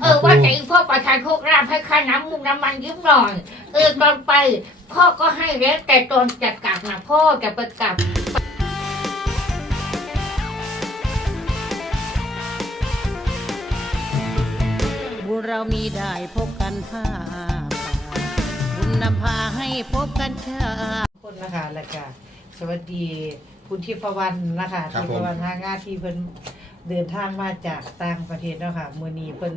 เออว่าจะอีพ่อประทานโชคลาภให้ค่าน้ำมุกน้ำมันยิ้มหน่อย เออตอนไปพ่อก็ให้แล้วแต่ตอนจะกลับนะพ่อจะไปกลับบุญเรามีได้พบกันผ้าป่าบุญนำพาให้พบกันชาติคนนะคะแล้วก็สวัสดีคุณทิพวรรณนะคะครับทิผม พวรรณทางงานที่เพิ่นเดินทางมาจากต่างประเทศเนาะค่ะมื้อนี้เพิ่น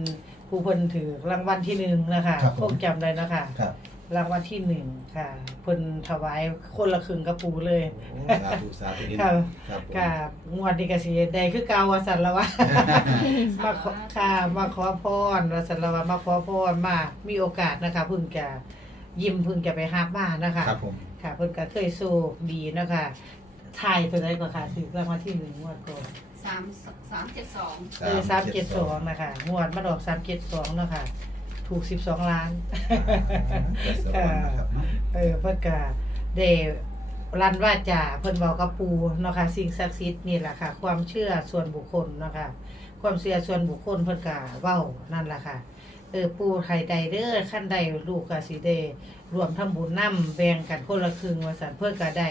ผู้เพิ่นถือรางวัลที่หนึ่งนะคะครับผม คงจำได้เนาะคะ ครับรางวัลที่หนึ่งค่ะเพิ่นถวายคนละครึ่งกระปูเลย โอ้สาธุสาธุนิดครับครับผมค่ะงวดนี้ก็สิได้คือเก่าว่าซั่นละวะ มาขอค่ะมาขอพรว่าสันละว่ามาขอพรมามีโอกาสนะคะเพิ่งจะยิ้มเพิ่งจะไปฮับมานะคะครับผมค่ะเพิ่นก็เคยโชคดีนะคะทายตัวใดก็ค่ะถือรางวัลที่หนึ่งงวดก่อน สามสามเจ็ดสองเออสามเจ็ดสองนะคะงวดมาดอกสามเจ็ดสองเนาะค่ะ ถูกสิบสองล้านเออนะครับเนาะเออเพิ่นก็ได้รันว่าจ่าเพิ่นบอกกับปูเนาะค่ะสิ่งศักดิ์สิทธิ์นี่แหละค่ะ ความเชื่อส่วนบุคคลเนาะค่ะ ความเชื่อส่วนบุคคลเพิ่นก็เว้านั่นล่ะค่ะ เออปูไข่ใดเด้อขั้นใดลูกก็สิได้รวมทำบุญนำแบ่งกันคนละครึ่งว่าซั่นเพิ่นก็ได้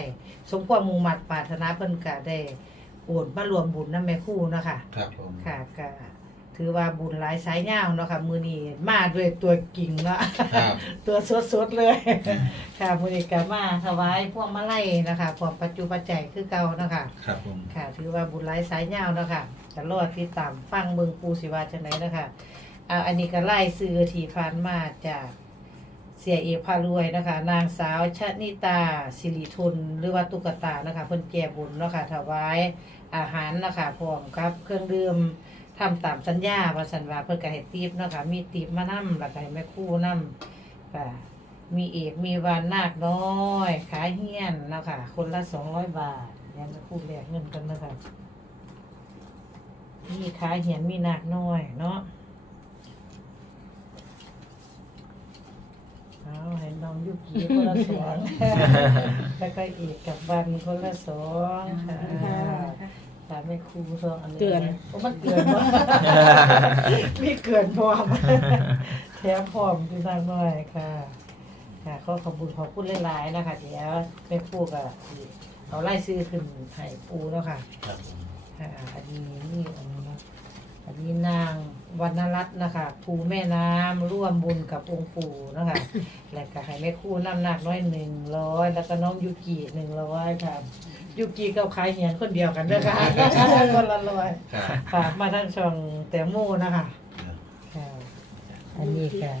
สมความมุ่งมั่นปรารถนาเพิ่นก็ได้ โอนมารวมบุญนำแม่ครู่เนาะค่ะ ครับผมค่ะก็ถือว่าบุญหลายสายยาวเนาะค่ะ มือนี้มาด้วยตัวกิ่งเนาะ ครับ ตัวสดๆเลย ค่ะมือนี้ก็มาถวายพวงมาลัยนะคะพวงปัจจุปัจจัยคือเก่าเนาะค่ะ ครับผม ค่ะ ถือว่าบุญหลายสายยาวเนาะค่ะจะรอดติดตามฟังเบิ่งปูสิว่าจังไดเนาะค่ะอ่าอันนี้ก็ไล่ซื้อที่ผ่านมาจาก เสียเอกพารวยนะคะ นางสาวชนิตาสิริทุน หรือว่าตุ๊กตานะคะ เพิ่นแก่บุญเนาะค่ะถวายอาหารนะคะพร้อมครับ เครื่องดื่มทำตามสัญญาว่าสันวาเพื่อก็ให้ตีบเนาะค่ะมีตีบมานํแล้วก็ให้แม่คู่นํค่ะมีเอกมีวานนาคน้อยขายเฮี้ยนเนาะค่ะคนละสองร้อยบาทยังแม่คู่แลกเงินกันนะคะมีขายเหี้ยนมีนาคน้อยเนาะ เอาให้น้องยุกีคนละสองแล้วก็เอกกับวันคนละสองค่ะตามไม่ครูสองอันนี้เตือนโอ้มันเกินวะมีเกินพร้อมแถมพร้อมคือทางน้อยค่ะค่ะขอขอบคุณขอบคุณหลายๆนะคะเดี๋ยวแม่ครูก็สิเอาไล่ซื้อขึ้นให้ปูแล้วค่ะครับผมค่ะอันนี้นี่อันนี้นะ อันนี้นางวรรณรัตน์นะคะภูแม่น้ำร่วมบุญกับองค์ปู่นะคะ แล้วก็ให้แม่ครู่น้ำหนักน้อยหนึ่งร้อยแล้วก็น้องยูกิหนึ่งร้อยค่ะยูกิกับขายเหียนคนเดียวกันเด้อค่ะ คนละร้อยครับฝากมาทั้งช่องแตงโมนะคะค่ะอันนี้ค่ะ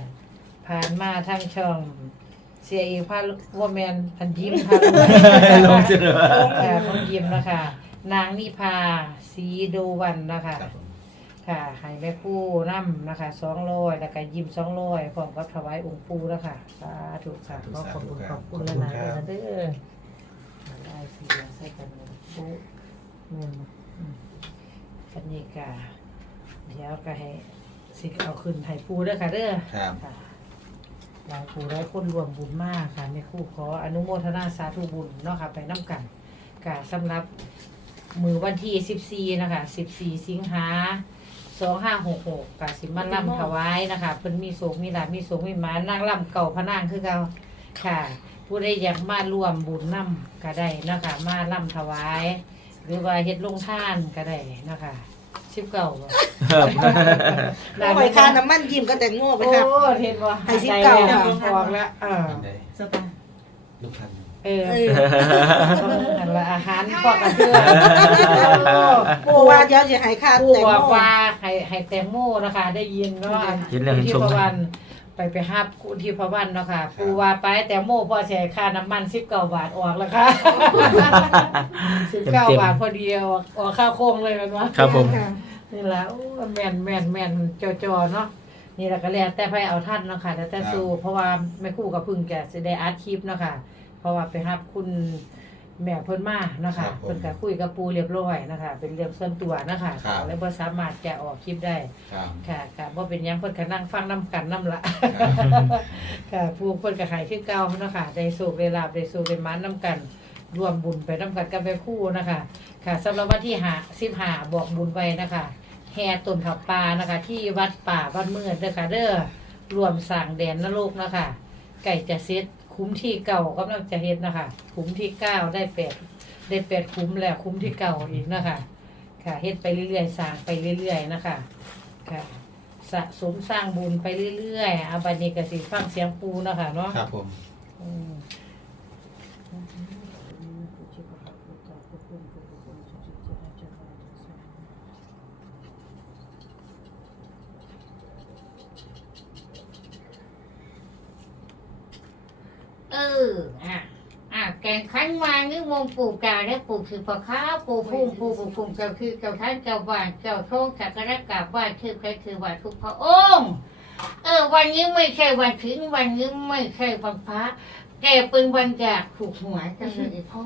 ผ่านมาทั้งช่องเสียอีพาว่าแมนอันยิ้มพาลวยลงเสนอค่ะของยิ้มนะคะ นางนิพาสีโดวันนะคะ ครับผม ค่ะให้แม่ปู่น้ำนะคะสองร้อยแล้วก็ยิ้มสองร้อยพร้อมกับถวายองค์ปู่แล้วค่ะสาธุค่ะขอขอบคุณขอบคุณหลายๆนะเด้อมาได้สีใส่กันเลยปู่เงินอืมอันนี้ก็เดี๋ยวก็ให้สิเอาขึ้นให้ปู่เด้อค่ะเด้อครับค่ะหลายปู่หลายคนรวมบุญมากค่ะแม่ครู่ขออนุโมทนาสาธุบุญเนาะค่ะไปน้ำกันค่ะสำหรับมือวันที่ 14 นะคะ 14 สิงหา สองห้าหกหกกสิมาล่ำถวายนะคะเพิ่นมีโศกมีลาบมีโศกมีหมานางล่ำเก่าพะนางคือเก่าค่ะ ผู้ใดอยากมาร่วมบุญนํก็ได้เนาะคะ มาล่ำถวาย หรือว่าเฮ็ดลงทานก็ได้เนาะคะสิบเก่าบ่ครับโอ้ยค่าน้ำมันยิ้มก็แต่งโง่ไปโอ้ครับ เห็นบ่ให้สิบเก้าได้ค่ะแล้วออกแล้วเอออันใดสบายลูกพัน เออเออนั่นละอาหารพอกระเทือนปูว่าเดี๋ยวจะให้ค่าปูแต่งบอกโง่ว่าให้ให้แตงโมนะคะ ได้ยินเนาะยินเรื่องที่ชมพระวันไปไปหับคุณที่พระวันเนาะค่ะปูว่าไปแต่โม่พอเสียค่าน้ำมันสิบเก้าบาทออกแล้วค่ะสิบเก้าบาทพอดีออกออกค่าโค้งเลยกันวะครับผมนี่แหละโอ้แม่นแม่นแม่นจอจอๆเนาะนี่แหละก็แล้วแต่ไปเอาท่านเนาะค่ะแล้วแต่สู้เพราะว่าแม่ครู่กับพึ่งแกสิได้อาร์ตคลิปเนาะค่ะ เพราะว่าไปหับคุณแม่เพิ่นมาเนาะค่ะเพิ่นก็คุยกับปูเรียบร้อยนะคะ เป็นเรื่องส่วนตัวนะคะแล้วบ่สามารถจะออกคลิปได้ครับ ค่ะค่ะบ่เป็นหยังเพิ่นก็นั่งฟังนํกันนํละครับค่ะผู้เพิ่นก็ขายคือเก่าเนาะค่ะได้สุขได้ลาบได้สุขได้หมันนํกันรวมบุญไปนํกันกับแม่ครู่นะคะ ค่ะสำหรับวันที่5 15บอกบุญไว้นะคะแห่ต้นขับปลานะคะ ที่วัดป่าบ้านเมืองเด้อค่ะเด้อรวมสร้างแดนนรกนะคะไก่จะเซ็ต คุ้มที่เก่ากำลังจะเฮ็ดนะคะคุ้มที่เก้าได้แปดได้แปดคุ้มแล้วคุ้มที่เก่าอีกนะคะ ค่ะเฮ็ดไปเรื่อยๆสร้างไปเรื่อยๆนะคะค่ะสะสมสร้างบุญไปเรื่อยๆเอาบัดนี้ก็สิฟังเสียงปูเนาะคะเนาะครับผม อืม ออะอะแกงขันมานี่มงปู่กาและปู่คือปะข้าปู่พุ่มปู่ปู่พุ่มเจ้าคือเจ้าท่านเจ้าบ้านเจ้าโชคสักการะกาบไหว้คือใครคือว่าทุกพระองค์เออ วันนี้ไม่ใช่วันถึงวันนี้ไม่ใช่วันพระแกเป็นวันอยากถูกหวยกันเลยพ่อ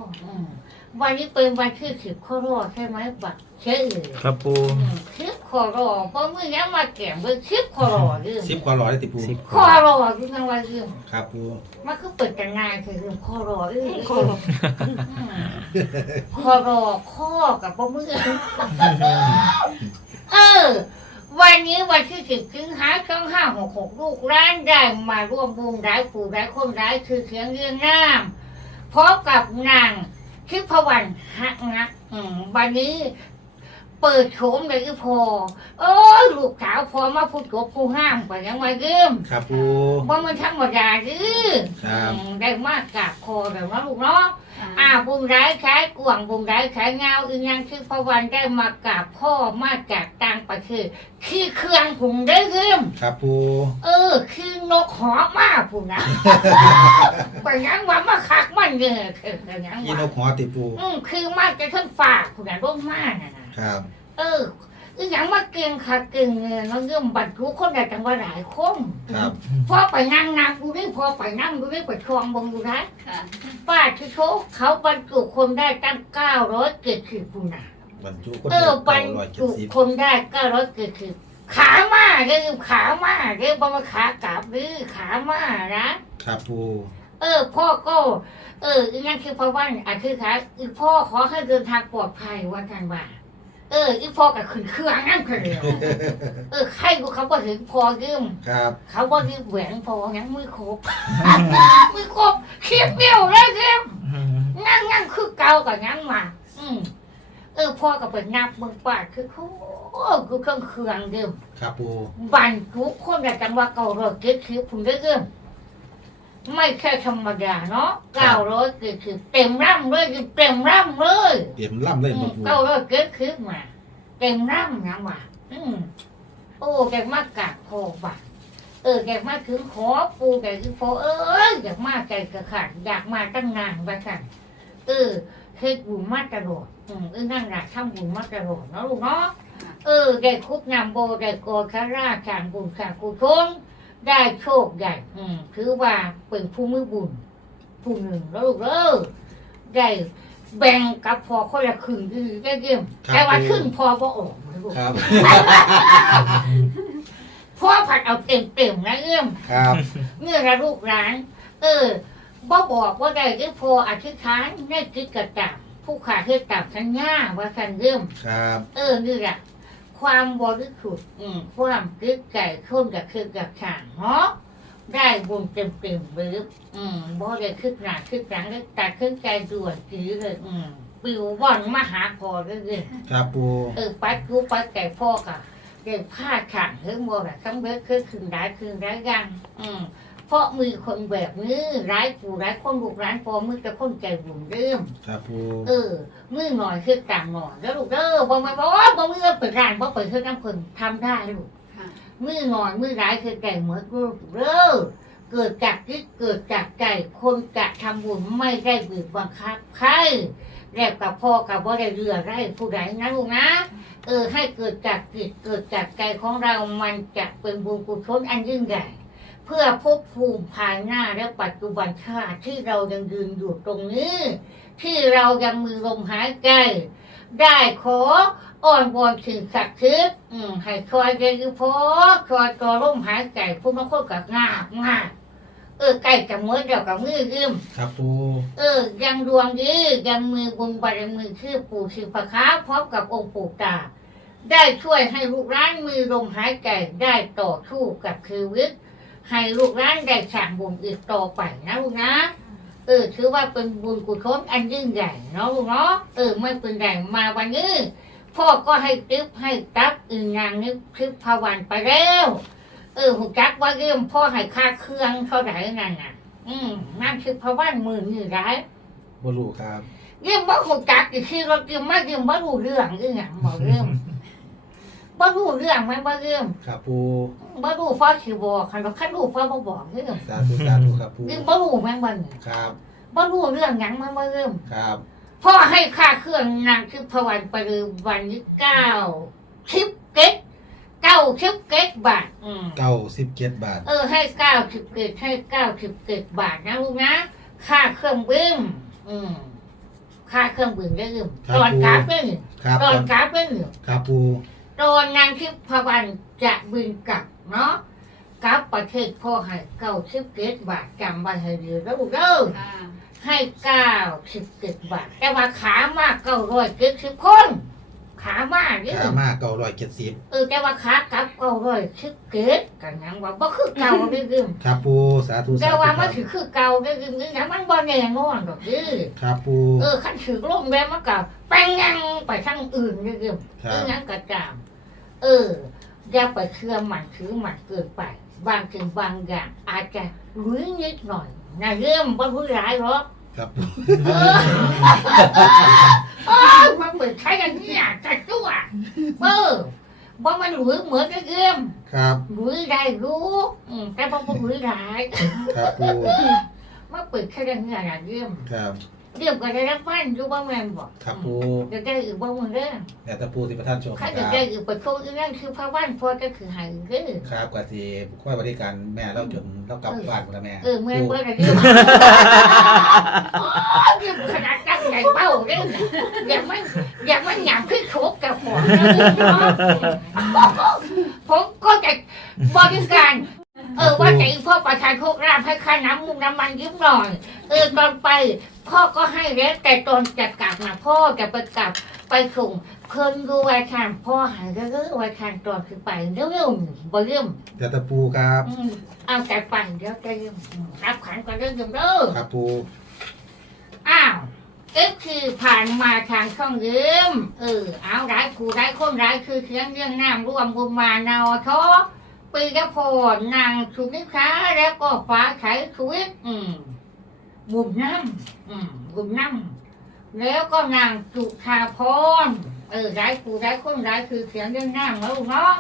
วันนี้เป็นวันที่สิบข้อรอดใช่ไหมบักเชื่อครับปูสิบข้อรอดเพราะมื่อนี้มาแก่เบอร์สิบข้อรอดเรื่องสิบกว่าร้อยได้ติปูสิบข้อรอดคือจังว่าเรื่องครับปูมันคือเปิดกันง่ายคือเรื่องข้อรอเรื่องข้อรอข้อรอข้อกับบ่มือเออวันนี้วันที่สิบสิงหาคมห้าหกหกลูกร้านได้มาร่วมวงร้ายปู่ร้ายคนร้ายคือเสียงเรียงน้ำพร้อมกับนางทิพวรรณหักนักอืมวันนี้ เปิดโฉมเลยคือพอโอ้ยลูกสาวพอมาพูดกับผู้ห้ามกว่ายังมาเริ่มครับปูว่ามันธรรมดาดื้อครับ อืมได้มากกราบคอแบบว่าลูกเนาะค่ะอ่าบุญร้ายขายกวางบุญร้ายขายเงาอีกอยังชื่อพระวันได้มากราบพ่อมาจากต่างประเทศคือเครื่องผงได้เริ่มครับปู เออ คือนกหอมาผุนนะ ไปยังว่ามาคักมันเนี่ยคือไปยังยี่นว่ากหัวติปู อืมคือมากจะทั้งฝากผุนนะร่มมากน่ะนะ ครับเอออีหยังมาเก่งค่ะเก่งเนี่ยน้องเริ่มบรรทุกคนได้จังว่าหลายคนครับพอไปนั่งนับดูนี่พอไปนั่งดูนี่ไปชวงบงดูนะค่ะป้าที่เขาเขาบรรจุคนได้ตั้งเก้าร้อยเจ็ดสิบคุณนะบรรจุคนเอเดีอยวบรรร้อยเจ็ดจุสิบคนได้เก้าร้อยเจ็ดสิบขามาเรียกขามาเรียกว่าขากลับหรือขามานะครับปูเออ พ่อก็ เอออีนั่นคือพระวันอะคือขาอีพ่อขอให้เดินทางปลอดภัยวันกันว่าเอออีพ่อกับขึ้นเครื่องนั่นคือเดียวเออใครกูเขาก็ถึงพอยืมครับเขาบอกที่แหวนพอยังไม่ครบไม่ครบเขียบเบี้ยวเลยเขียบนั่งนั่งคือเก่ากับยังมา อืมเออพ่อก็ไปนับเมืองป่าคือเขาโอ้กูเครื่องเครื่องเดิมครับปูบันทุกคนแต่จังว่าเก่าร้อยเจ็ดสิบผมได้เดิม ไม่แค่ธรรมดาเนาะเก้าร้อยเจ็ดสิบเต็มร่ำเลยเต็มร่ำเลยเตรียมล่ำเลยอืบ่มปูเก้าร้อยเจ็ดสิบมาเต็มร่ำนะว่าอืมโอ้แกมากกากคอบ่าเอออยากมาถึงขอปูแต่คือพอเอออยากมาใจกระขาดอยากมาตั้งนานว่าสั่นเออเฮ็ดบุญมาตลอดอืมเออนั่นแหละทำบุญมาตลอดเนาะลูกเนาะเออได้คุกนำโบได้โกอคาราจางบุญสร้างกุศล ได้โชคใหญ่อืมถือว่าเป็นผู้มือบุญผู้หนึ่งแล้วลูกเออได้แบ่งกับพอคนละครึ่งคือได้เยี่ยมแต่ว่าครึ่งพอบ่ออกนะลูกครับ พ่อผัดเอาเต็มเต็มๆนะเอื้อมครับ เมื่อระลูกร้าน เออบ่บอกว่าได้ที่พออธิษฐานในจิตกระตับผู้ขาเฮ็ดตามสัญญาว่าสันเริ่มครับ เออนี่แหละ ความบริสุทธิ์อืมความคิดใจคนกับคือกับฉางเนาะได้บุญเต็มเต็มๆหรืออืมบ่ได้คึกหนาคึกหลังได้ตัดขึ้นใจด่วนจีเลย อืมปิวว่อนมาหาพอเรื่อยๆครับปูเออปัดกูปัดไก่พ่อกะเด็กผ้าขังเฮ้ยโมแบบทั้งเบิดคือคืนร้ายคืนร้ายยังอืม เพราะมีคนแบบนี้ร้ายผู้ร้ายคนบุกร้านพอมือจะคนใจบุญเริ่มครับปูเออ มือหน่อยคือต่างหน่อยแล้วลูกเด้อบอกมาบอกว่าบอกมือเปิดร้านบอกเปิดเครื่องน้ำคนทำได้ลูกค่ะมือหน่อยมือร้ายคือไก่เหมือนกูเด้อเกิดจากคิดเกิดจากใจคนกะทำบุญไม่ได้บีบบังคับใครแล้วกับพ่อกับบ่ได้เรือได้ผู้ใดนะลูกนะ เออให้เกิดจากจิตเกิดจากใจของเรามันจะเป็นบุญกุศลอันยิ่งใหญ่ เพื่อภพภูมิภายหน้าและปัจจุบันชาติที่เรายังยืนอยู่ตรงนี้ ที่เรายังมือลมหายใจ ได้ขออ้อนวอนถึงศักดิ์สิทธิ์อืมให้คอยใจอยู่พอคอยตัวลมหายใจผู้บางคนกับงาบงาบเออใกล้จะเมื่อเดียวกับมือยืมครับปูเออ ยังดวงดียังมือบุญบารมีชื่อปู่ชื่อพระค้าพร้อมกับองค์ปู่ตาได้ช่วยให้ลูกร้านมีลมหายใจได้ต่อสู้กับชีวิต ให้ลูกร้านได้สั่งบุญอีกต่อไปนะลูกนะเออถือว่าเป็นบุญกุศลอันยิ่งใหญ่เนาะลูกเนาะเออไม่เป็นไรมาวันนี้พ่อก็ให้ติ๊บให้ตับอึงงานนึกคลิปพาวันไปแล้วเออหูจักว่าเรื่องพ่อให้ค่าเครื่องเท่าไหร่นั่นน่ะ อืมนั่นคือพาวันหมื่นนี่ร้ายบ่รู้ครับเรื่องว่าหูจักอีกทีเราเรื่องมาเรื่องว่ารู้เรื่องเรื่องอย่างบอกเรื่อง ว่ารู้เรื่องไหมว่าเรื่องครับปูว่ารู้ฟ้าสิบอกคันเราคันรู้ฟ้าบ่บอกเรื่องสาธุสาธุครับปูเรื่องว่ารู้ไหมมันครับว่ารู้เรื่องหยังไหมว่าเรื่องครับพ่อให้ค่าเครื่องนางคือพวันไปเลยวันที่เก้าชิปเก็ตเก้าชิปเก็ตบาทอืมเก้าสิบเจ็ดบาท เออให้เก้าสิบเก็ตให้เก้าสิบเก็ตบาทนะลูกนะค่าเครื่องบินอืมค่าเครื่องบินได้ยืมตอนกราฟเป็นครับตอนกราฟเป็นครับปู ตอนนางที่พวันจะบินกลับเนาะกลับประเทศพ่อให้เก้าสิบเก็ตบาทจำไว้ให้ดีแล้วลูกเด้อค่ะให้เก้าสิบเจ็ดบาท แต่ว่าขามากเก้าร้อยเจ็ดสิบคน ขามากนี่ขามากเก้าร้อยเจ็ดสิบเออแต่ว่าขากลับเก้าร้อยสิบเจ็ดกันยังว่าบ่คือเก่าได้ยืมครับปูสาธุสาแต่ธุว่าคมัรันบถือคือเก่าได้ยืมนี่นะมันบ่แน่นอนดอกยืมครับปูเออขันถือลมแววมันก็ไปยังไปทางอื่นได้ยืมครัเอบอยังกระจาม เอออย่าไปเชื่อมันถือมันเกินไปบางสิ่งบางอย่างอาจจะรู้นิดหน่อยนะเรื่องบ่รู้ร้ายหรอก ครับเออเออมันเหมือนใช้กันเนี่ยจัดตัวเออว่ามันหรือเหมือนกับเยี่ยมครับหลุยได้รู้อืมแต่พอมันหลุยได้ครับปูมาเปิดแค่เรื่องเงี้ยนะเยี่ยมครับ เยี่ยมก็ได้รับฟันอยู่บ้างแม่นบอกครับปูจะได้อีกบ้างมึงเด้อแต่ตะปูที่ประท่านโชว์คข้ารับจะได้อีกไปโชว์อีกนั่นคือพระว่านพอก็คือหายเด้อครับกว่าที่ค่อยบริการแม่เราจนเรากลับบ้านหมดแล้วแม่เออแม่เบิร์ดอะไรเยี่ยมเยี่ยมขนาดตั้งใจเบ้าเด้ออย่ามันอย่ามันหยาบขึ้นโชกกับหัวผมก็จะบริการ เออว่าจะอีพ่อประทานโชคลาภให้ค่าน้ำมุงน้ำมันยิ้มหน่อย เออตอนไป พ่อก็ให้แล้วแต่ตอนจะกลับนะพ่อจะไปกลับไปส่งเพิ่นดูไว้ทานพ่อหายเรื่อยๆไว้ทานตอนคือไปเร็วๆบ่เริ่มแต่ตะปูครับอืมเอาแต่ไปเดี๋ยวจะเริ่มอืมรับขันก็เริ่มเด้อครับปูอ้าวเอ็กคือผ่านมาทางช่องเดิมเออเอาร้ายผู้ร้ายคนร้ายคือเสียงเรื่องน้ำร่วมบุญมานาวท้อปีกระพรนางสุนิชาแล้วก็ฟ้าไขชีวิตอืม บุญน้ำอืมบุญน้ำแล้วก็นางจุธาพรเออร้ายผู้ร้ายคนร้ายคือเสียงเรื่องน้ำแล้วกเนาะ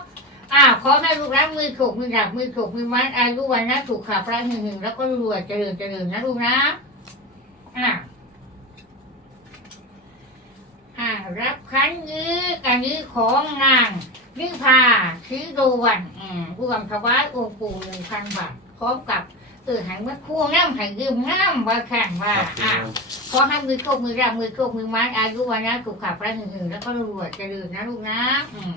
อ่าขอให้ลูกรักมือถูกมือดับมือถูกมือมัดอายุวันนะถูกขาพระหนึ่งหนึ่งแล้วก็รวยเจริญเจริญนะลูกนะอ่าอ่ารับคันนี้อันนี้ของนางนิพาชีโดวันอืมรวมถวายองค์ปู่หนึ่งพันบาทพร้อมกับ เออใหายมาคู่น้ำใหายยืมน้ำว่าแข่งว่าครับปูอ่าขอให้มือโชคมือรับมือโชคมือมัดอายุวันนะสุขภาพระหนึ่งหนึ่งแล้วก็รวยเจริญนะลูกนะอืม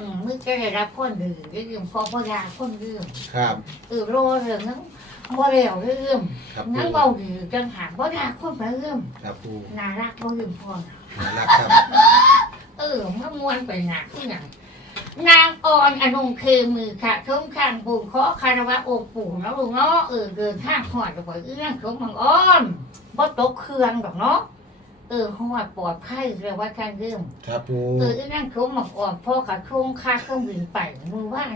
อืมมือจะได้รับคนดื่มได้ยืมพอพอยาคนดื่มครับเออโรเรื่องนั้นบ่เร็วได้ยืมครับงั้ปูนเบาดีจังหากบ่ได้คนไปยืมครับปูน่ารักบ่ยืมพอนะน่ารักครับ เออมันมวนไปหนักที่ไหน นางอ่อนอนงเคมือค่ะชมข้างปู่ขอคารวะองค์ปู่นะลูกเนาะเออเดินทางหอดไปเอื้องชมมังอ่อนบ่ตกเครื่องดอกเนาะเออหอดปลอดภัยเรียกว่าการเรื่องครับปูเออเอื้องชมมังอ่อนพ่อกับชงค่าเครื่องบินไปมือว่าน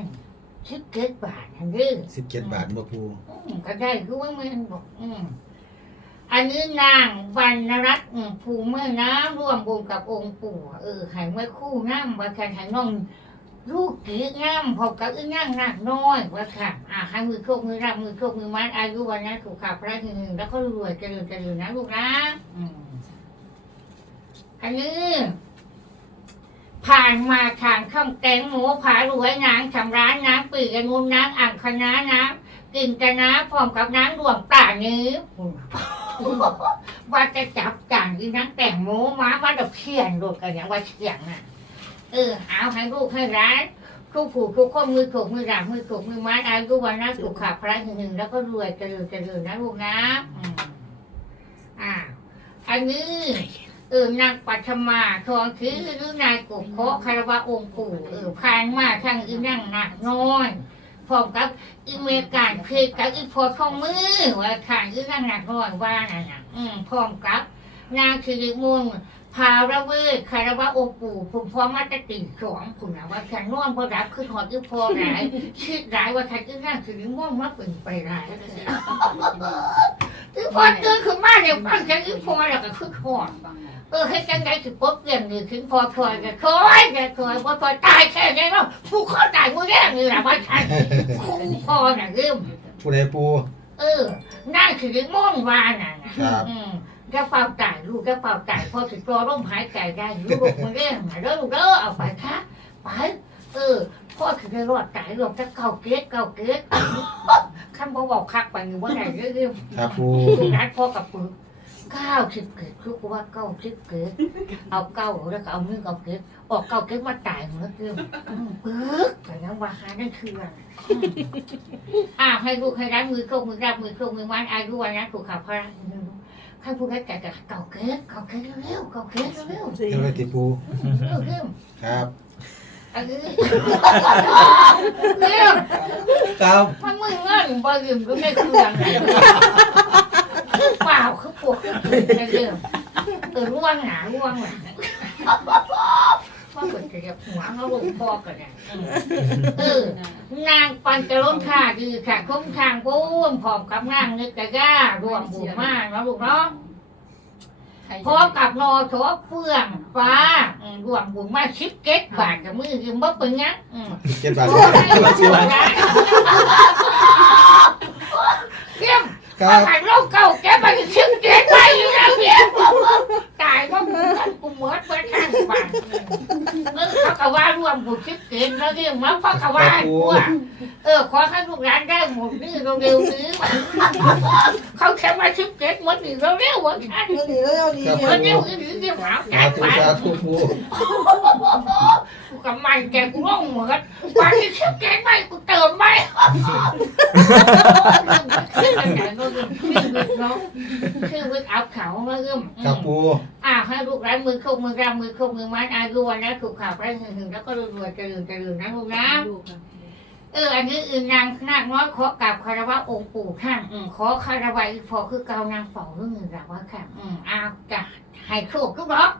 ชิบเกิดบาทนั่นเด้อสิบเจ็ดบาทบ่ปูอืมก็ได้รู้ว่ามันบอกอืมอันนี้นางวรรณรัตน์อืมภูมิเมื่อน้ำร่วมบุญกับองค์ปู่ เออใหายเมื่อคู่น้ำว่าค่ะใหายน้อง ลูกกีน้ำพบกับอึ้งนั่งนักน้อยว่าค่ะอ่าให้มือโชคมือรับมือโชคมือมัดอายุวันนั้นถูกขับพระหนึ่งแล้วก็รวยเจริญเจริญนะลูกนะอืมอันนี้ผ่านมาทางข้องแกงหมูผารวยนางชำร้านน้ำปีกงุ่นน้ำอ่างคณะน้ำกินกันนะพร้อมกับน้ำรวมตานี้ว่าจะจับจานอีนักแต่งโมมาว่าจะเพี้ยนโดดกันอย่างว่าเฉียงอะ เออเอาให้ลูกให้ร้านทุกผู้ทุกคนมือถูกมือหลังมือถูกมือไม้อายุวันนะถูกขาพระหนึ่งแล้วก็รวยเจริญเจริญนะลูกนะอืมอ่าอันนี้เออนางปัทมาทองคือหรือนายกุกโคคารวะองค์ปู่เออพานมาทางอีนั่งหนักน้อยพร้อมกับอีเมการเพลกับอีพอทองมือว่าขานอีนั่งหนักน้อยว่าน่ะนะอืมพร้อมกับนางคือมุน พาระเวทคารวะองค์ปู่ผมพร้อมมาตติสองคุณนะว่าฉันน่วมพอรับคือหอดอีพอหลายชื่อหลายว่าฉันอีนั่งคือม่วงมาเป็นไปหลายอีพอตื่นขึ้นมาเนี่ยฟังจากอีพอแล้วก็คือหอดเออให้จังไดสิปบเรื่องนี้ถึงพอคอยก็คอยก็คอยพอคอยตายแค่ไหนเนาะผู้เขาตายมือแรกนี่แหละว่าฉันคุ้มพอน่ะลืมผู้ใดปูเออนั่นคือม่วงวาน่ะนะครับ อืมกระเป๋าตายลูกกระเป๋าตายพอถึงตัวร่มหายใจได้ลูกมือแรกมาเด้อลูกเด้อเอาไปค่ะไปเออพ่อถึงได้รอดตายรวมจะเก่าเกตเก่าเกตขั้นบ่บอกคักไปอยู่ว่าไหนเรื่องครับปูลูกนัดพ่อกับปืนเก้าสิบเกตคือกูว่าเก้าสิบเกตเอาเก้าแล้วก็เอามือเอาเกตออกเก้าเกตมาตายเหมือนเดิมอืมปึ๊กแต่ยังว่าหาได้คืออะไรอ่าให้ลูกให้ร้านมือโคกมือรับมือโคกมือมันอายุวันนะถูกข่าวพระ ให้พูดให้แก่กับเก้าเกตเก้าเกตเร็วๆเก้าเกตเร็วเจ้าหน้าที่ปูๆเร็วเร็วครับเออเร็วครับมันมือเงินบ่ยืมก็ไม่เครื่องไหนเปล่าคือปวดคือปวดในเรื่องเออร่วงหนาร่วงหนา ว่าเปิดจะยับหัวเขาลงพอกันเนี่ยเออนางปันจะล้มค่าดีค่ะคุ้มทางปุ้มพร้อมกับนางนึกกะย่ารวมบุญมากนะลูกเนาะพร้อมกับนอโถเฟื่องฟ้าอืมรวมบุญมากชิปเก็ตบาทกับมือยืมบ่เป็นงั้นอืมเจ็ดบาทโอ้ยมาสวยนะเยี่ยมครัมาบขันโลกเก่าแกไปชิมเจ๊ไปอยู่แล้วเยี่ยมตายว่ามึงกันกูเหมือนไปทางบ้านเออเขา กะว่าร่วมบุญชิมเจ๊แล้วเยี่ยมมาเขากะว่ากูอะ เออขอให้ลูกหลานได้หมดนี่เร็วๆนี้เขาแค่มาชิมเจ๊หมดนี่เร็วๆวันฉันดีแล้วดีครับเออเร็วๆนี้เยี่ยมหาสาแก่ธุไปสาธุปูกูกับมันแกกูร้องเหมือนวันนี้ชิมเจ๊ไปกูเติมไหมคืออันไหนก็คือคือเนาะคือวิทย์อัพเขามาเริ่มครับปูอ่าให้ลูกร้านมือเข้ามือรำมือเข้ามือมัดอายุวันนะถูกข่าวไปหึงๆแล้วก็รวยๆเจริญเจริญนะลูกนะ เอออันนี้อื่นนางนาคน้อยขอกราบคารวะองค์ปู่ข้างอืมขอคารวะอีกพอคือเกานางเฝ้าเรื่องเงินรางวัลข้างอืมอ้าวจ้ะให้โชคทุกรอบ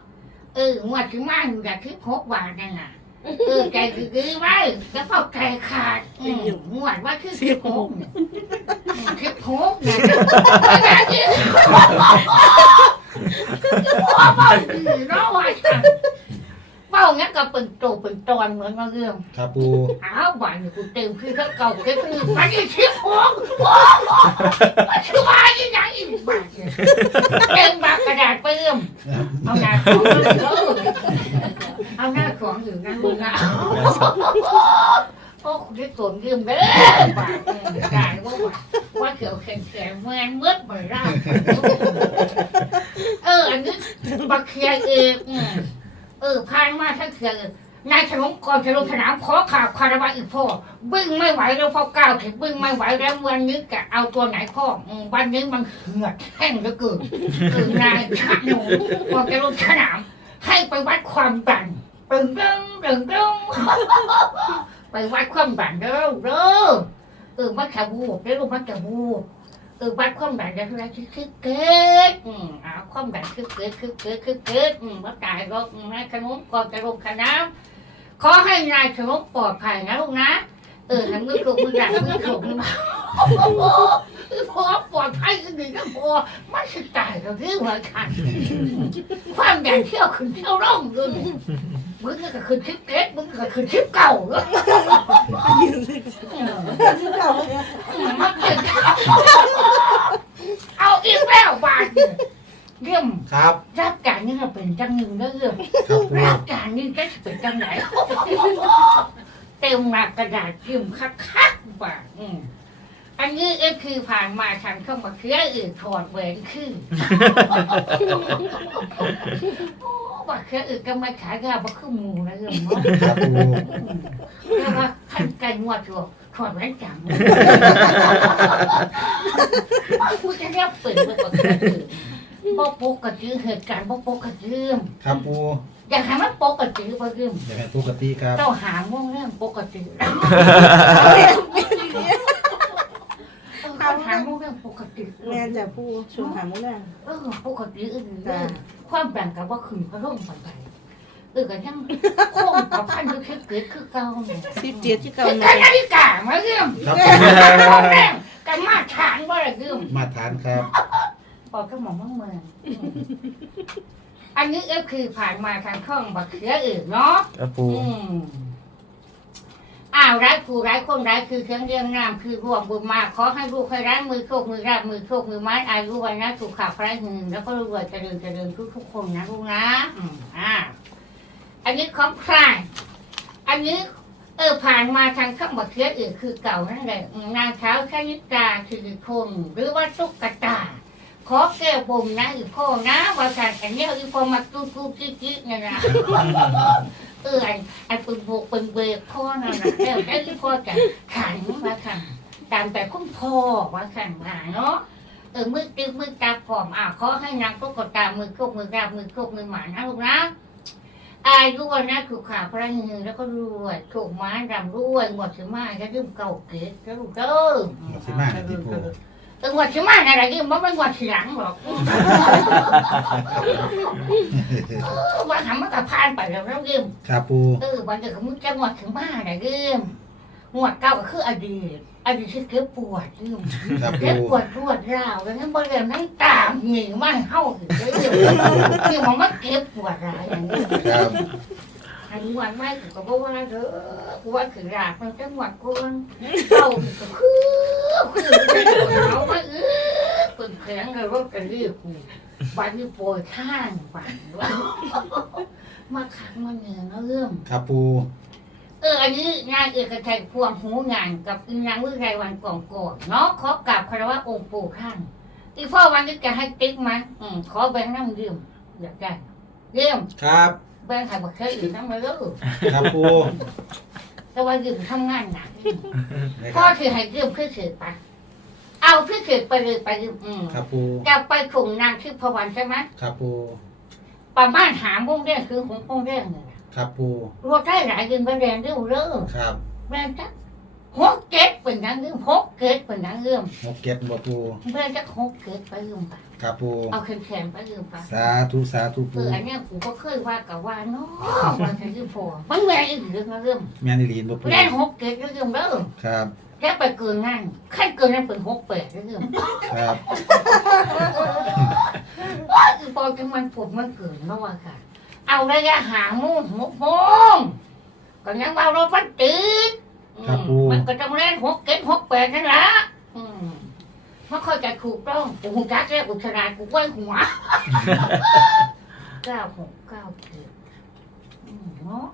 เอองวดถึงมาอยู่จากที่พกบาทนั่นน่ะเออใจดีๆไว้แล้วเฝ้าใจขาดอืมงวดว่าคือสิบหกเนี่ยคือโคกนะขนาดนี้พ่อเบาดีเนาะว่าจัง เบางั้นก็เป็นโตเป็นตอนเหมือนมาเรื่องครับปูอ้าวบ้านนี่กูเต็มคือเขาเก่าแค่คือมันอีชิบโคกมันชื่อว่าอีหยังอีบ้านเนี่ยเต็มบากกระดาษเปื้มเอาหน้าของอยู่เออเอาหน้าของอยู่นั่นมึงนะโอ้คุณที่สวมยืมเด้อบ้านเนี่ยได้ว่าว่าเขียวแข็งแข็งแมนมืดเหมือนร่างเอออันนี้บักเคียเองอืม เออพานมาทั้งเคียเลยนายฉลองก่อนฉลองสนามขอข่าวคารวะอีกพ่อ บึ้งไม่ไหวแล้วพ่อก้าวถึงบึ้งไม่ไหวแล้ววันนี้กะเอาตัวไหนพ่ออืมวันนี้มันเหือดแห้งเหลือเกินเออนายชะหนูก่อนจะลงสนาม ให้ไปวัดความดันตึงตึงตึงตึงไปวัดความดันเด้อเด้อเออมันจะบูบได้รู้มันจะบูบ เออวัดความดันได้เท่าไรคือคือเกิดอืมเอาความดันคือเกิดคือเกิดคือเกิดอืมว่าตายหรอกอืมนายขนมก่อนจะลงขน้ำขอให้นายขนมปลอดภัยนะลูกนะเออน้ำมือถูกมือดันมือถูกมือมาพอปลอดภัยก็ดีนะพอมันสิตายก็คือว่าคันความดันเที่ยวขึ้นเที่ยวร่องเลย มึงก็ขึ้นชิปเล็กมึงก็ขึ้นชิปเก่าเลยเอาอีกแล้วบาทเนี่ยเรื่องครับรับการนี่เราเป็นจังหนึ่งเรื่องครับปูรับการนี่จะเป็นจังไหนเต็มหนักกระดาษพิมพ์คักๆบาทอืมอันนี้เอฟคือผ่านมาฉันเข้ามาเคลียร์อื่นถอดแหวนขึ้นโอ้ ว่าเคลียร์อื่นก็มาขายยาบ่คือหมูนะเรื่องเนาะครับปูแต่ว่าขันไก่งวดชัวถอดแว่นจังกูจะเรียกเปิดเมื่อก่อนบ่ปกติเหตุการณ์บ่ปกติครับปูอยากให้มันปกติบ่ยืมอยากให้ปกติครับเจ้าหาม่วงเรื่องปกติ เขาหาม่วงเรื่องปกติแม่จะพูดช่วงหามื้อแรงเออปกติอื่นเรื่องความแบ่งกับว่าขึ้นพระร่มปันไปเออก็ยังคงกับพันธุ์คือเกิดคือเก่าเนี่ยสิบเจ็ดที่เก่าคือแม่การนาฬิกามาเรื่องครับกันมาฐานว่าอะไรเรื่องมาทานครับบอกก็หมองเมืองเมืองอืมอันนี้ก็คือผ่านมาทางช่องบักเขืออื่นเนาะครับปูอืม อ้าวร้ายผู้ร้ายคนร้ายคือเครื่องเรียงนามคือรวมบุญมาขอให้ลูกให้ร้ายมือโชคมือราบมือโชคมือไม้อายุวันนะสุขภาพไร้หนึ่งแล้วก็รวยเจริญเจริญทุกทุกคนนะลูกนะอ่าอันนี้ของใครอันนี้เออผ่านมาทางข้างบักเขืออื่นคือเก่านั่นแหละนางเท้าชนิตาคือคนหรือว่าตุ๊กตาขอแก้บมนะอีพ่อนะว่าการอันเนี้ยอีพ่อมาตู้ตู้กิ๊กกิ๊กเนี่ยนะ เอออันอันเป็นบกเป็นเบรกพ่อนั่นน่ะแล้วได้อีพ่อจะขันว่าขันตามแต่คุณพ่อว่าขันมาเนาะเออมือตึงมือตาผอมอะขอให้นางตุ๊กตามือโคกมือราบมือโคกมือหมานะลูกนะอายุวันนะถูกขาพระเงินแล้วก็รวยถูกม้ารำรวยหมดถึงมาจะยืมเก่าเกศแล้วลูกเด้อหมดสิมาเนี่ยที่ปู เออวัดชิมาอะไรนี่มันไม่วัดทีหลังหรอกเออวันทำมันก็ผ่านไปแล้วแล้วยืมครับปูเออวันเดียวก็มึงจะงวดถึงบ้านอะไรยืมงวดเก่าก็คืออดีต อดีตที่เก็บปวดยืมครับเก็ปูบปวดปวดราวแล้วนั่นบริเวณนั่งตามหนีมาให้เฮาอีกเลยยืมคือมันมาเก็บปวดรายอย่างนี้ ครับอันนี้วันไม่กูก็บอกว่าเด้อกูว่าคือรากมันจังหวัดกูมันเข้าก็คือคือเอามาเออเปิดแข็งเลยรถกันเรียกกูบันนี้โปรยข้างบันว่ามาขังมาเหนือเรื่องครับปูเอออันนี้งานเอกชัยพวงหูงานกับนางวิไรวันก่อนก่อนเนาะขอกราบคารวะองค์ปู่ข้างอีพ่อวันนี้จะให้ติ๊กมันอืมขอแบงค์น้ำดื่มอยากได้เยี่ยมครับ แบงค์ใครบอกเคยอื่นน้ำมาแล้วครับปูแต่ว่ายืมทำงานหนักนะคพ่อรับคือให้ยืมเพื่อเสือไปเอาเพื่อเสือไปเลยไปยืมอืมครับปูจะไปข่งนางชื่อพวันใช่ไหมครับปูประมาณหาโมงเรื่องคือหกโมงเรื่องเนี่ยนะครับปูรถได้หลายยืมไปแรงเรื่องเรื่องครับแรงจักหกเก็ดเป็นนังยืมหกเก็ดเป็นนังยืมหกเก็ดบ่ปูเพื่อนจะหกเก็ดไปยืมไป ครับปูเอาแขนแขนๆไปยืมไปสาธุสาธุเอปูออันเนี้ยกูก็เคยว่ากับว่าเนาะว่าจะยืมพอมันแรงอีกเรื่องนะเรื่องแม่นอีหลีนบ่ปูแรงหกเก็ดยืมเรื่องครับ แค่ไปเกินนั่นขั้นเกินนั่นเป็นหกแปดเรื่องครับคือพอจะมันผุดมันเกินเนาะว่าค่ะ เอาระยะห่างมุ่งหกโมงก็ยังว่ารถมันติดอืมมันก็ต้องเล่นหกเก็ดหกแปดนั่นละอืม มันค่อยจะถูกต้องกูหูจักแล้วกูฉลาดกูไว้หัวเก้าหกเก้าเจ็ดอืมเนาะ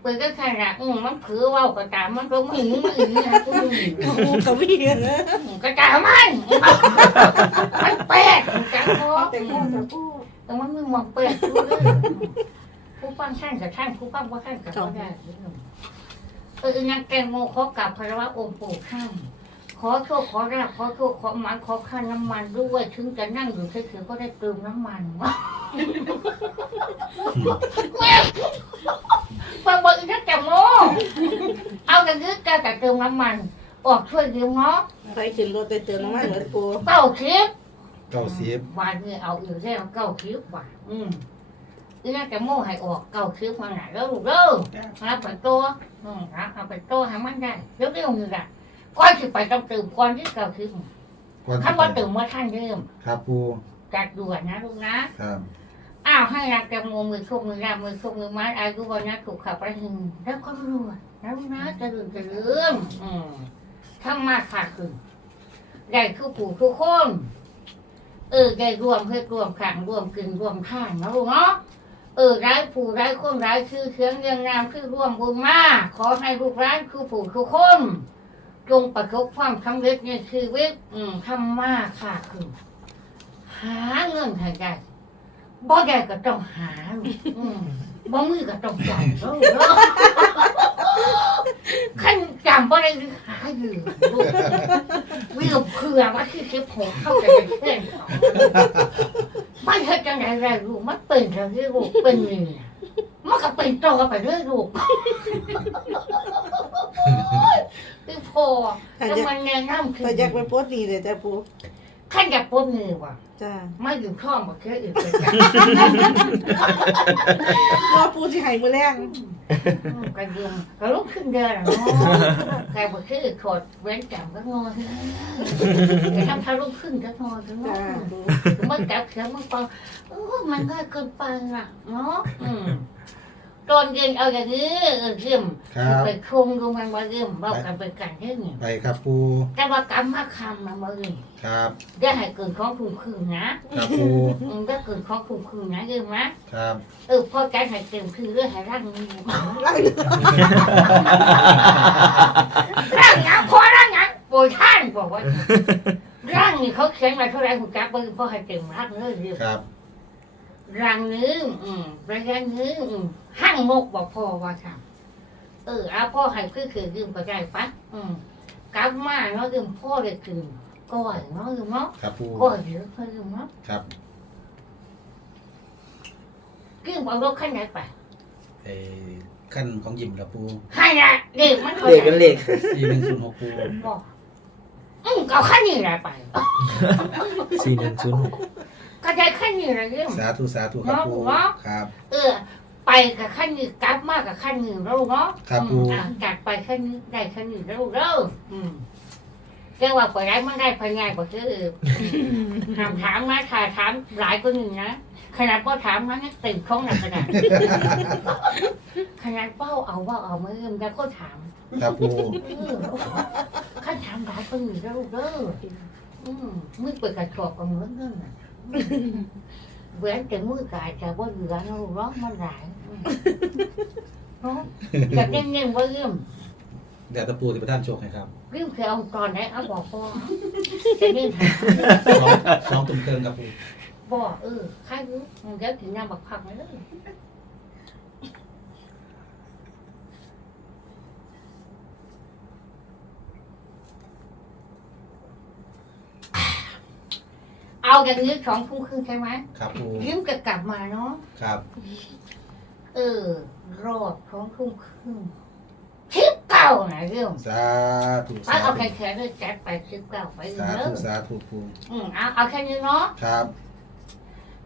เปิดก็ขนาดอืมมันเผือเว่าก็ตามมันก็ไม่หึงไม่หึงนะกูดูกับพูกับพี่นะก็ตามมันมันแปลกจังพอแต่พ่อจะพูแต่ว่ามึงมองเปิดดูเลยผู้ฟังท่านกับท่านผู้ฟังว่าท่านกับก็ได้เออนางแตงโมเขอกราบพระวะองค์ปู่ข้าง ขอโชคขอราบขอโชคขอหมันขอค่าน้ำมันด้วยถึงจะนั่งอยู่เฉยๆก็ได้เติมน้ำมันวะแม่ฟังบอกอีกทักแตงโมเอาแต่ยึดการแต่เติมน้ำมัน ออกช่วยยืมเนาะไปขึ้นรถไปเติมน้ำมันเหมือนปูเก้าคลิปเก้าสิบวันนี้เอาอีกแล้วเก้าคลิปว่ะอืมอีน่าจะโม่ให้ออกเก้าคลิปมาไหนแล้วลูกเด้อรับไปตัวอืมรับเอาไปตัวให้มันได้เร็วๆนี่แหละ ก่อนสิไปต้องตื่นก่อนที่เก้าคลิปก่อนคำว่าตื่นเมื่อท่านเริ่มครับปูจัดด่วนนะลูกนะครับอ้าวให้รักแตงโมมือโชคมือราบมือโชคมือไม้อายุวันนะถูกขับประหิงแล้วก็รวยแล้วนะจะลืมจะลืมอืมทำมาขาดขึ้นได้ทุกผู้ทุกคนเออได้รวมเพื่อรวมขังรวมกึ่งรวมข้างนะลูกเนาะเออร้ายผู้ร้ายคนร้ายชื่อเสียงเรียงนามคือร่วมบุญมาขอให้ลูกร้านคือผู้ทุกคน จงประสบความสำเร็จในชีวิตอืมทำมาค่ะคือ หาเงินให้ได้บ่ได้ก็ต้องหาลูกอืมบ่มือก็ต้องจ่ายแล้วลูกเนาะขั้นจำบ่ได้หาอยู่ลูกวิวเผื่อว่าที่เก็บหกเข้าใจเป็นเพื่อนเขามันเฮ็ดจังได๋ได้ลูกมันเป็นจังซี่ลูกเป็นนี่มันก็เป็นต่อไปเรื่อยลูก คือพอแล้วมันแนะนำคือแต่อยากไปโพสต์ดีเลยจ้ะปูขั้นอยากปนมือว่ะจ้าไม่อยู่ช่องบ่เคยอื่นไปจ้ะว่าปูสิให้มือแรงอืมก็ยืมก็ลุกขึ้นเดินอะเนาะใครบ่คือขดเว้นจำก็งอแต่ทำทาลุกขึ้นก็งอก็งจ้าอปูมันจับเสียงมันฟังเออมันง่ายเกินไปอะเนาะอืม ตอนเย็นเอาอย่างนี้เออเยี่ยมครับ ไปคงดูมันมาเยี่ยมเว่ากันไปกันเรื่องนี้ไปครับปูแต่ว่ากรรมมาคำมันมาเยี่ยมครับได้ให้เกินของคุ้มคืนนะครับปูอืมได้เกินของคุ้มคืนนะเยี่ยมนะครับเออพอใจให้เต็มคือเรื่องให้ร่างนี้ไล่ร่างหยังพอร่างหยังโปรยท่านบอกว่าร่างนี่เขาเขียนมาเท่าไรคุณจับเบิ้งพอให้เต็มร่างเลยเยี่ยมครับ รังนึงอืมระยะนึงอืมห้างมกบอกพ่อว่าทำเออเอาพ่อให้คือคือยืมก็ได้ปะอืมกลับมาเนาะยืมพ่อเลยคืนก้อยเนาะยืมเนาะครับปูก้อยเยอะเพิ่นยืมเนาะครับยืมเอารถขั้นไหนไปเออขั้นของยิมครับปูให้ละเด็กมันเท่าเลขไหกันร่เลขสี่หนึ่งศูนย์หกปูบอกอืมก็เอาขั้นนี้แหละไปสี่หนึ่งศูนย์หก ก็ได้ขั้นนี้แหละยืมสาธุสาธุครับปูเนาะ ครับ เออ ไปกับขั้นนี้กลับมากับขั้นนี้แล้วเนาะครับอืมผม อะจากไปขั้นนี้ได้ขั้นนี้แล้วเด้ออืมเรียกว่าไปได้มันได้พยายกว่าคือถามถามมาถาถามหลายคนหนึ่งนะขนาดพ่อถามมันยังตื่นคล้องหนักขนาดขนาดเป้าเอาว่าเอามือมันก็ถาม ครับปูเออข้าถามหลายคนหนึ่งแล้วเด้ออืมมือเปิดกระจกกับมือเงินน่ะ เว้นแต่มือกายจะว่าเหลือเราร้องมันหลายอืมเนาะอยากเงี้ยๆว่าเรื่องเดี๋ยวตะปูที่ประท่านโชคให้ครับเรื่องคือเอาตอนไหนเอาบอกพ่อจะนี่ถามสองสองตุ่มเกินครับปูบอกเออใครรู้มึงเดี๋ยวถึงน้ำบักผักไหมเลย เอาอย่างนี้สองทุ่มครึ่งใช่ไหมครับปูยิ้มจะกลับมาเนาะ ครับเออ รอบสองทุ่มครึ่งชิปเก้านะเรื่องสาธุไปสาเอาธุแค่แค่เลยจัดไปชิปเก้าไปสาเนธุอะสาธุปูอืมเอาเอาแค่นี้เนาะ ครับ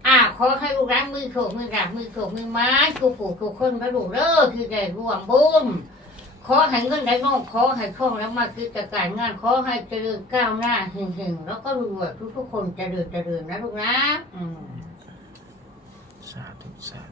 อ่าขอให้ลูกร้านมือโขกมือดับมือโขกมือไม้กูปู่กูคนกระดูกเด้อคือได้ร่วมบุญ ขอให้เงินได้งองขอให้คล่องแล้วมาคือจการงานขอให้เจริญก้าวหน้าหึงหึงๆแล้วก็รวยทุกๆคนเจริญเจริญนะลูกนะ อืม สาธุสาธุ